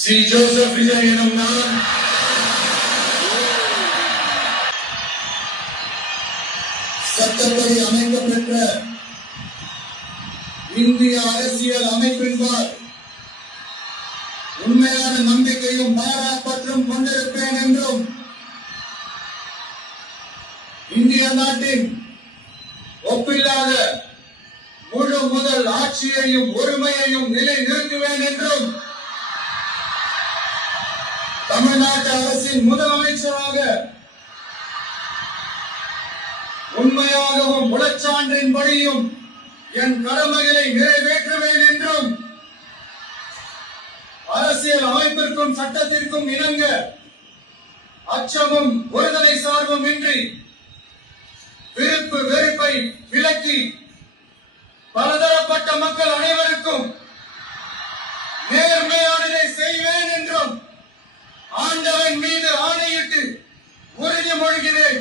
C Joseph Vijay எனும் நான் சட்டப்படி அமைக்கப்பெற்ற இந்திய அரசியல் அமைப்பின்பால் உண்மையான நம்பிக்கையும் பாராப்பற்றும் கொண்டிருப்பேன் என்றும் இந்திய நாட்டின் ஒப்பில்லாத முழு முதல் ஆட்சியையும் ஒருமையையும் நிலைநிறுத்துவேன் என்றும் தமிழ்நாட்டு அரசின் முதலமைச்சராக உண்மையாகவும் உளச்சான்றின்படியும் என் கடமைகளை நிறைவேற்றுவேன் என்றும் அரசியல் அமைப்பிற்கும் சட்டத்திற்கும் இணங்க அச்சமும் ஒருதலை சார்பும் இன்றி விருப்பு வெறுப்பை விலக்கி பலதரப்பட்ட மக்கள் அனைவருக்கும் நேர்மையானதை செய்வேன் என்றும் ஆண்டவன் மீது ஆணையிட்டு உறுதிமொழிகிறேன்.